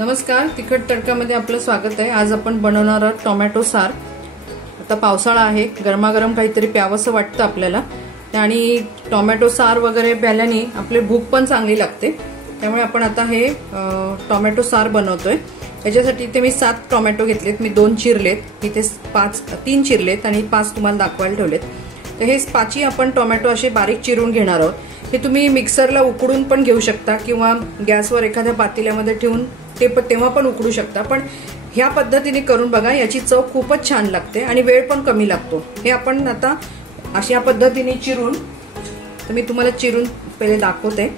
नमस्कार, तिखट तडकामध्ये आपलं स्वागत आहे। आज आपण बनवणार आहोत टोमॅटो सार। आता पावसाळा आहे, गरमागरम काहीतरी प्यावंसं वाटतं आपल्याला आणि टोमॅटो सार वगैरे प्याल्याने आपली भूक पण चांगली लागते। त्यामुळे आपण आता हे टोमॅटो सार बनवतोय। याच्यासाठी इथे मी 7 टोमॅटो घेतलेत, मी 2 चिरलेत, इथे 3 चिरलेत आणि 5 तुम्हाला दाखवायला ठेवलेत। तर हे 5ही आपण टोमॅटो असे बारीक चिरून घेणार आहोत। हे तुम्ही मिक्सरला उकडून पण घेऊ शकता किंवा गॅसवर एखाद्या पातेल्यामध्ये ठेवून तेव्हा पण उकडू शकता, पण ह्या पद्धतीने करून बघा, याची चव खूपच छान लागते आणि वेळ पण कमी लागतो। हे आपण आता अशा पद्धतीने चिरून, तर मी तुम्हाला चिरून पहिले दाखवते,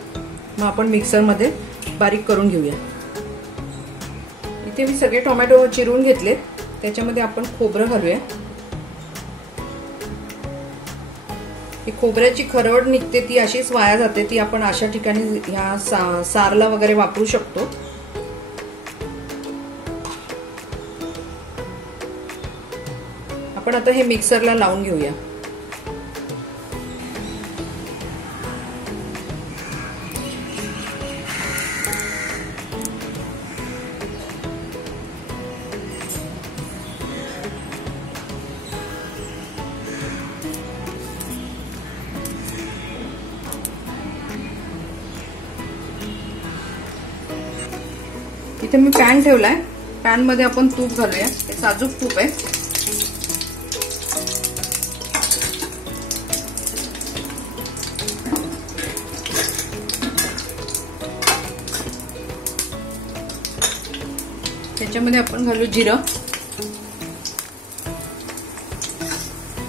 मग आपण मिक्सरमध्ये बारीक करून घेऊया। इथे मी सगळे टोमॅटो चिरून घेतलेत, त्याच्यामध्ये आपण खोबरं घालूया। ही खोबऱ्याची खरवड निघते, ती अशीच वाया जाते, ती आपण अशा ठिकाणी ह्या सारला वगैरे वापरू शकतो। आपण आता हे मिक्सरला लावून घेऊया। इथे मी पॅन ठेवलाय, पॅन मध्ये आपण तूप घालूया। हे साजूक तूप आहे। त्याच्यामध्ये आपण घालू जिरं।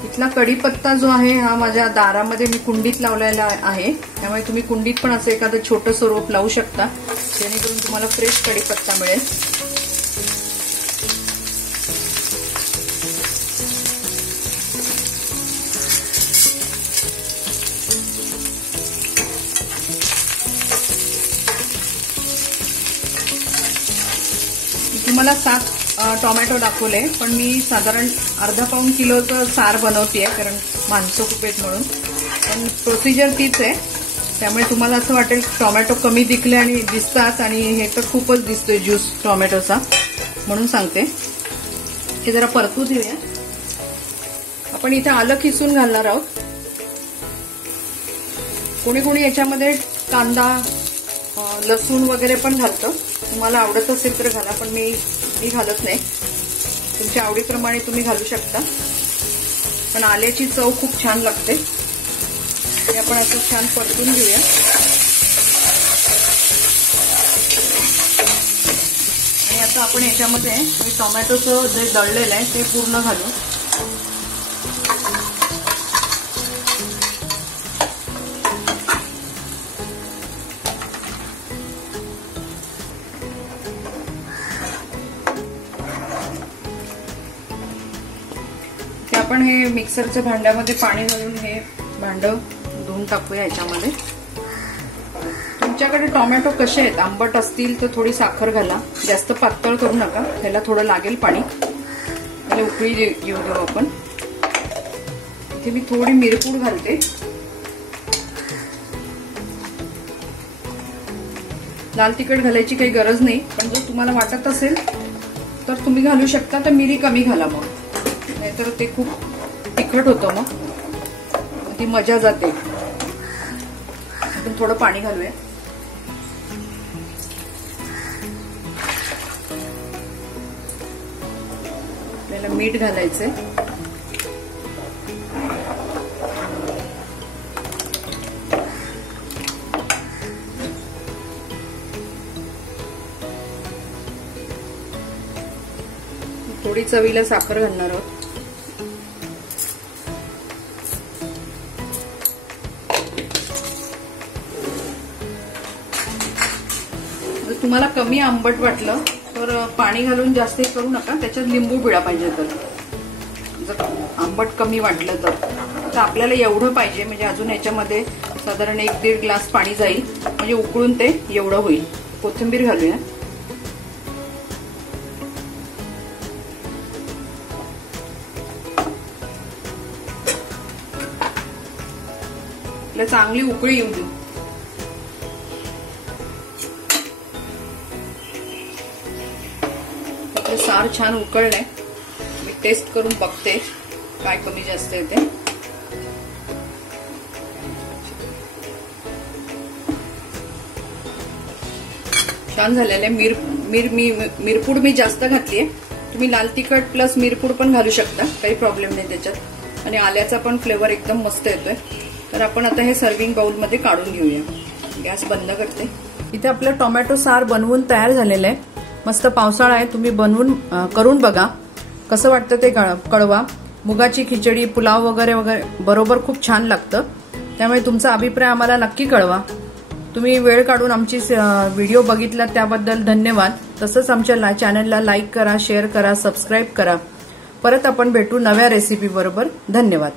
इथला कढीपत्ता जो आहे हा माझ्या दारामध्ये मी कुंडीत लावलेला आहे, त्यामुळे तुम्ही कुंडीत पण असं एखादं छोटंसं रोप लावू शकता, जेणेकरून तुम्हाला फ्रेश कढीपत्ता मिळेल। तुम्हाला 7 टोमॅटो दाखवले, पण मी साधारण अर्धा पाऊण किलोचं सार बनवतेय, कारण माणसं खूप आहेत म्हणून। पण प्रोसिजर तीच आहे, त्यामुळे तुम्हाला असं वाटेल टोमॅटो कमी दिसतात आणि हे तर खूपच दिसतोय ज्यूस टोमॅटोचा, म्हणून सांगते। हे जरा परतू देऊया। आपण इथे आलं खिसून घालणार आहोत। कोणी कोणी याच्यामध्ये कांदा, लसूण वगैरे पण घालतं, तुम्हाला आवडत असेल तर घाला, पण मी घालत नाही। तुमच्या आवडीप्रमाणे तुम्ही घालू शकता, पण आल्याची चव खूप छान लागते। हे आपण असं छान परतून घेऊया। आणि आता आपण याच्यामध्ये टोमॅटोचं जे दळलेलं आहे ते पूर्ण घालू। आपण हे मिक्सरच्या भांड्यामध्ये पाणी घालून हे भांडं धुवून टाकूया याच्यामध्ये। तुमच्याकडे टोमॅटो कसे आहेत, आंबट असतील तर थोडी साखर घाला, जास्त पातळ करू नका, त्याला थोडं लागेल पाणी। त्याला उकळी येऊ देऊ आपण। इथे मी थोडी मिरपूड घालते। लाल तिखट घालायची काही गरज नाही, पण जर तुम्हाला वाटत असेल तर तुम्ही घालू शकता, तर मिरी कमी घाला, मग नाहीतर ते खूप तिखट होतं, मग ती मजा जाते। आपण थोडं पाणी घालूया। आपल्याला मीठ घालायचंय। थोडी चवीला साखर घालणार आहोत। जर तुम्हाला कमी आंबट वाटलं तर पाणी घालून जास्त करू नका, त्याच्यात लिंबू पिळा पाहिजे तर। जर आंबट कमी वाटलं तर आपल्याला एवढं पाहिजे, म्हणजे अजून याच्यामध्ये साधारण 1-1.5 ग्लास पाणी जाईल, म्हणजे उकळून ते एवढं होईल। कोथिंबीर घालूया। चांगली उकळी येऊ देऊ। सार छान उकळलंय. मी टेस्ट करून बघते काय कमी जास्त आहे ते. छान झालेलं आहे. मिरपूड मी जास्त घातलीये. तुम्ही लाल तिखट प्लस मिरपूड पण घालू शकता, काही प्रॉब्लेम नाही त्याच्यात. आणि आल्याचा पण फ्लेवर एकदम मस्त येतोय. तर आपण आता हे सर्विंग बाउल मध्ये काढून घेऊया. गॅस बंद करते. इथे आपलं टोमॅटो सार बनवून तयार झालेलं आहे. मस्त पावसाळा आहे, तुम्ही बनवून करून बघा, कसं वाटतं ते कळवा. मुगाची खिचडी, पुलाव वगैरे वगैरे बरोबर खूप छान लागतं. त्यामुळे तुमचा अभिप्राय आम्हाला नक्की कळवा. तुम्ही वेळ काढून आमची व्हिडिओ बघितला त्याबद्दल धन्यवाद. तसंच आमच्या चॅनलला लाईक करा, शेअर करा, सबस्क्राईब करा. परत आपण भेटू नव्या रेसिपी बरोबर. धन्यवाद.